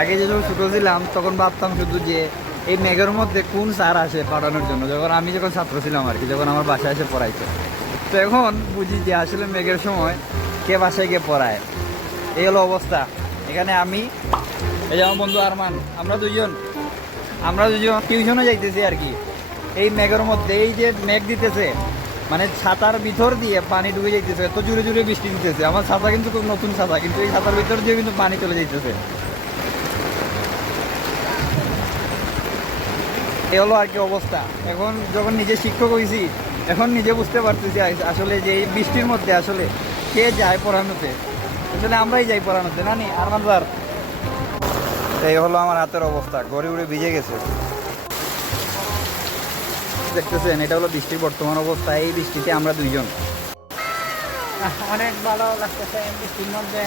আগে যখন ছোটো ছিলাম তখন ভাবতাম শুধু যে এই মেঘের মধ্যে কোন স্যার আসে পড়ানোর জন্য, আমি যখন ছাত্র ছিলাম আর কি, যখন আমার বাসায় এসে পড়াইতো। তো এখন বুঝি যে আসলে মেঘের সময় কে বাসায় গিয়ে পড়ায়। এই হলো অবস্থা। এখানে আমি, এই যে আমার বন্ধু আরমান, আমরা দুজন টিউশনে যাইতেছি আর কি। এই মেঘের মধ্যে, এই যে মেঘ দিতেছে, মানে ছাতার ভিতর দিয়ে পানি ডুবে যাইতেছে, এত জোরে জোরে বৃষ্টি দিতেছে। আমার ছাতা কিন্তু খুব নতুন ছাতা, কিন্তু এই ছাতার ভিতর দিয়ে কিন্তু পানি চলে যাইতেছে। এ হলো আর কি অবস্থা। এখন যখন নিজে শিক্ষক হয়েছি, এখন নিজে বুঝতে পারতেছি আসলে যে এই বৃষ্টির মধ্যে আসলে কে যায় পড়ানোতে। আসলে আমরাই যাই পড়ানোতে, না নি আরমান স্যার? এই হলো আমার হাতের অবস্থা, ঘরে উড়ে ভিজে গেছে। দেখতেছেন, এটা হলো বৃষ্টির বর্তমান অবস্থা। এই বৃষ্টিতে আমরা দুইজন। অনেক ভালো লাগতেছে বৃষ্টির মধ্যে।